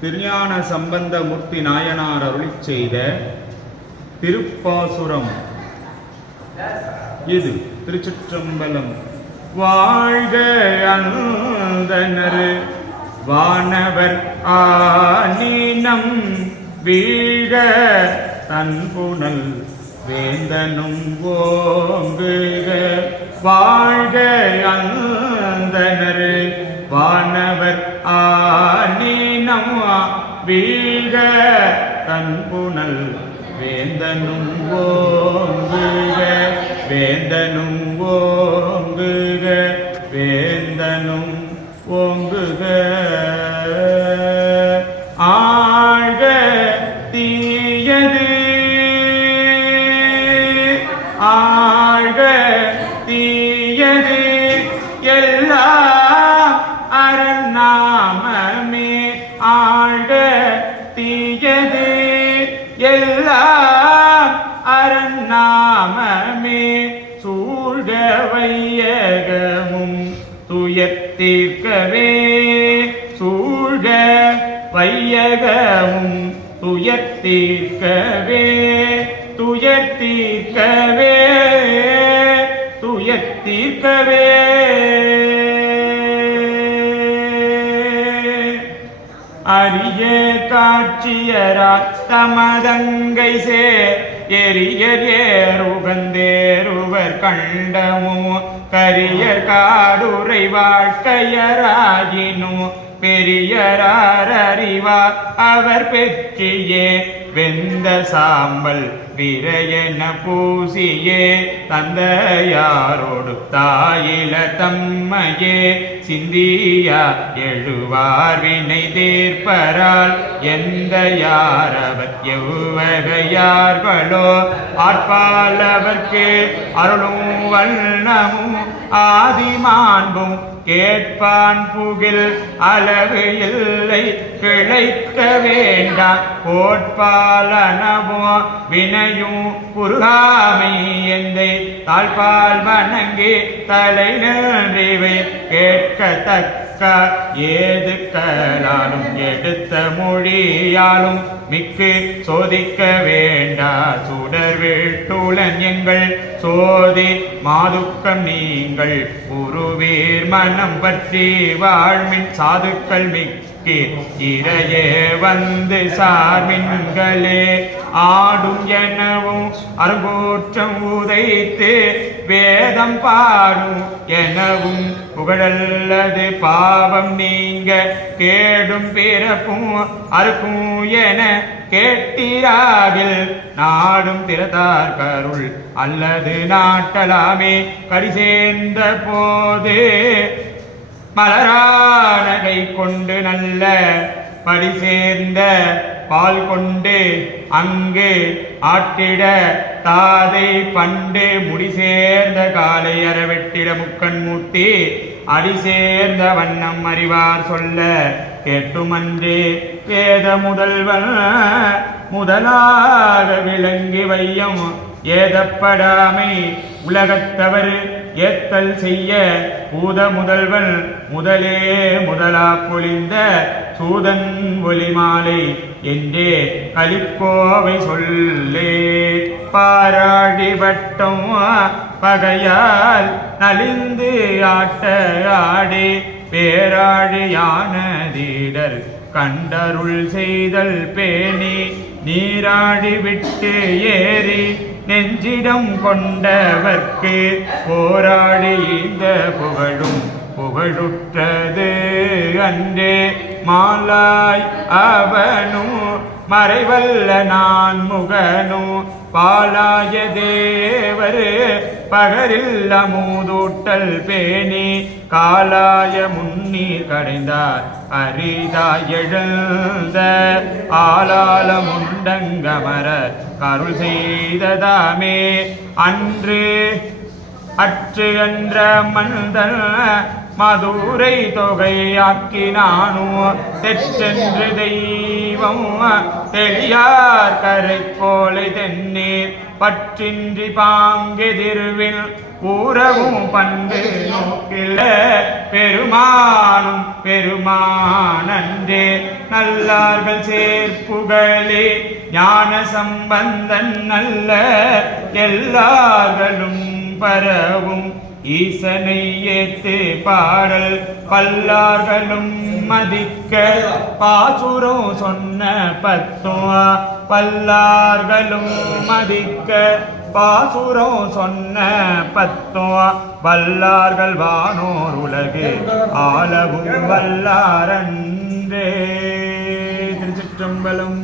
திருஞான சம்பந்தமூர்த்தி நாயனார் அருளி செய்த திருப்பாசுரம். இது திருச்சிற்றம்பலம். வாழ்க அந்தனர். வானவர் ஆனீனம் வீழ தன்புணல் வேந்தனும் ஓங்குக. வாழ்க அந்தனர். வானவர் ஆனீனம் வீழ்க தன்புணல் வேந்தனும் ஓங்குக வேந்தனும் ஓங்குக வேந்தனும் ஓங்குக. எல்லாம் அரண்நாமமே சூழ்க வையகமும் துயர்த்தீர்க்கவே சூழ்க வையகமும் துயர்த்தீர்க்கவே துயர்த்தீர்க்கவே துயர்த்தீர்க்கவே காட்சியராய் தமதங்கை சே எரியர் ஏறுகந்தேருவர் கண்டமோ கரியர் காடுரை வாழ்க்கையராயினோ பெரியரார் அறிவார். அவர் பெற்றியே வெந்த சாம்பல் விரையன பூசியே தந்தையாரோடு தாயில தம்மையே சிந்தியா எழுவார் வினை தீர்ப்பரால். எந்த யாரவர் எவ்வகையார்களோ ஆட்பால் அவர்க்கு அருளும் வண்ணமும் ஆதிமாண்பும் கேட்பான் புகில் அளவு இல்லை பிழைக்க வேண்டாம். கோட்பாலனமோ வினையும் குருகாமை எந்தை தாழ்பால் வணங்கி தலை நின்றிவை கேட்கத்தக்க ஏது கலாலும் எடுத்த மொழியாலும் மிக்கு சோதிக்க வேண்டா. சுடர் வீட்டுளன் எங்கள் சோதி மாதுக்கம் நீங்கள் உருவீர் மனம் பற்றி வாழ்மின் சாதுக்கள் மிக்க. இறையே வந்து சார்மின்களே ஆடும் எனவும் அருங்கூற்றம் உதைத்து வேதம் பாடும் எனவும் புகழல்லது பாவம் நீங்க கேடும் பிறப்பும் அறுக்கும் என கேட்டிராகில் நாடும் திறத்தார் கருள் அல்லது நாட்டலாமே கரி சேர்ந்த போது மலரானகை கொண்டு நல்ல படி சேர்ந்த பால் கொண்டு அங்கு ஆட்டிட தாதை பண்டு முடி சேர்ந்த காலை அறவெட்டிட முக்கண் மூட்டி அடிசேர்ந்த வண்ணம் அறிவார் சொல்ல கேட்டுமன்றே வேத முதல்வன் முதலாக விளங்கி வையம் ஏதப்படாமை உலகத்தவர் ஏத்தல் செய்ய பூத முதல்வன் முதலே முதலா பொழிந்த சூதன் ஒளிமாலை என்றே கலிப்போவை சொல்லே. பாராடி வட்டம் பகையால் நலிந்து ஆட்ட ஆடி பேராடியான தீடர் கண்டருள் செய்தல் பேணி நீராடி விட்டு ஏறி நெஞ்சிடம் கொண்டவர்க்கு போராடி இந்த புகழும் புகழுற்றது அன்றே. மாலாய் அவனும் மறைவல்ல நான் முகனும் பாலாய தேவர் பகரில் அமுதூட்டல் பேணி காலாய முன்னீர் கடைந்தார். அரிதாய் எழுந்த ஆளால முண்டங்கமர கருள் செய்ததாமே அன்று அற்று என்ற மந்தன் மதுரை தொகையாக்கினானோ தெற்றென்று தெய்வம் தெளியார் கரை போலை தென்னீர். பற்றின்றி பாங்கெதிர்வில் ஊரவும் பண்டு நோக்கில பெருமானும் பெருமானன்றே. நல்லார்கள் சேர்ப்புகளே ஞான சம்பந்தன் நல்ல எல்லார்களும் பரவும் ஈசனை ஏத்து பாடல் பல்லார்களும் மதிக்க பாசுரம் சொன்ன பத்துவா. பல்லார்களும் மதிக்க பாசுரம் சொன்ன பத்துவா. வல்லார்கள் வானோர் உலகு ஆளவும் வல்லாரன்றே திருச்சிற்றம்பலம்